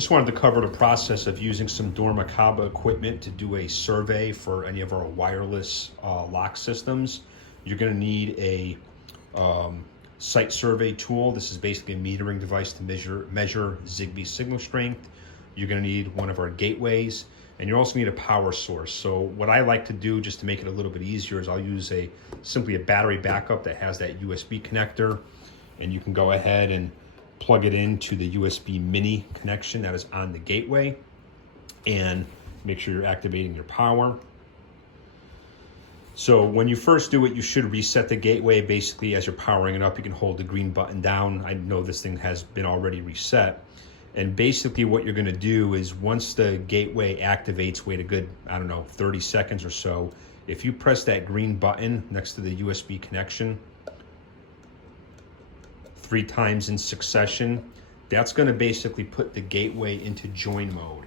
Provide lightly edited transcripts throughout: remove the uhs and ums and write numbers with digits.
Just wanted to cover the process of using some Dormakaba equipment to do a survey for any of our wireless lock systems. You're going to need a site survey tool. This is basically a metering device to measure Zigbee signal strength. You're going to need one of our gateways, and you also need a power source. So what I like to do, just to make it a little bit easier, is I'll use simply a battery backup that has that USB connector, and you can go ahead and plug it into the USB mini connection that is on the gateway, and make sure you're activating your power. So when you first do it, you should reset the gateway. Basically, as you're powering it up, you can hold the green button down. I know this thing has been already reset. And basically what you're gonna do is, once the gateway activates, wait a good, 30 seconds or so. If you press that green button next to the USB connection 3 times in succession, that's gonna basically put the gateway into join mode.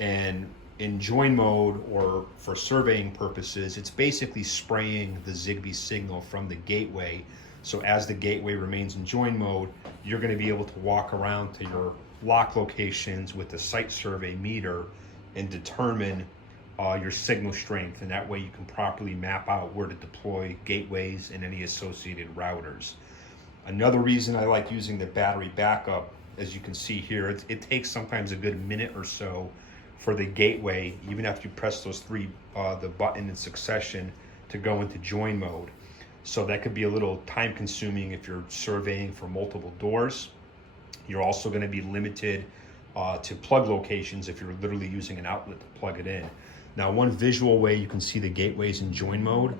And in join mode, or for surveying purposes, it's basically spraying the Zigbee signal from the gateway. So as the gateway remains in join mode, you're gonna be able to walk around to your lock locations with the site survey meter and determine your signal strength. And that way you can properly map out where to deploy gateways and any associated routers. Another reason I like using the battery backup, as you can see here, it takes sometimes a good minute or so for the gateway, even after you press those the button in succession, to go into join mode. So that could be a little time consuming if you're surveying for multiple doors. You're also going to be limited to plug locations if you're literally using an outlet to plug it in. Now, one visual way you can see the gateways in join mode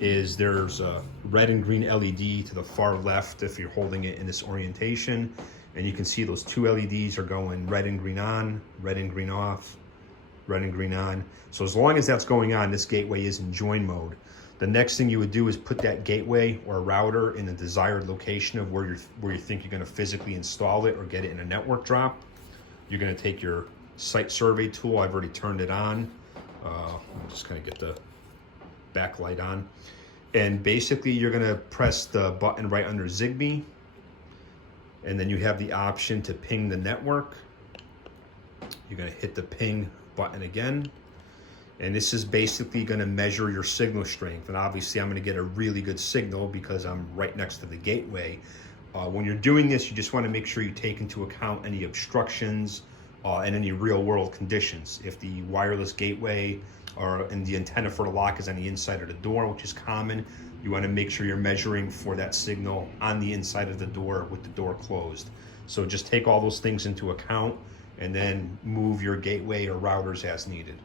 is there's a red and green LED to the far left if you're holding it in this orientation, and you can see those 2 LEDs are going red and green on, red and green off, red and green on. So as long as that's going on, this gateway is in join mode. The next thing you would do is put that gateway or router in the desired location of where you think you're going to physically install it or get it in a network drop. You're going to take your site survey tool. I've already turned it on. I'll just kind of get the backlight on. And basically you're going to press the button right under Zigbee, and then you have the option to ping the network. You're going to hit the ping button again, and this is basically going to measure your signal strength. And obviously I'm going to get a really good signal because I'm right next to the gateway. When you're doing this, you just want to make sure you take into account any obstructions and any real world conditions. If the wireless gateway and the antenna for the lock is on the inside of the door, which is common, you want to make sure you're measuring for that signal on the inside of the door with the door closed. So just take all those things into account and then move your gateway or routers as needed.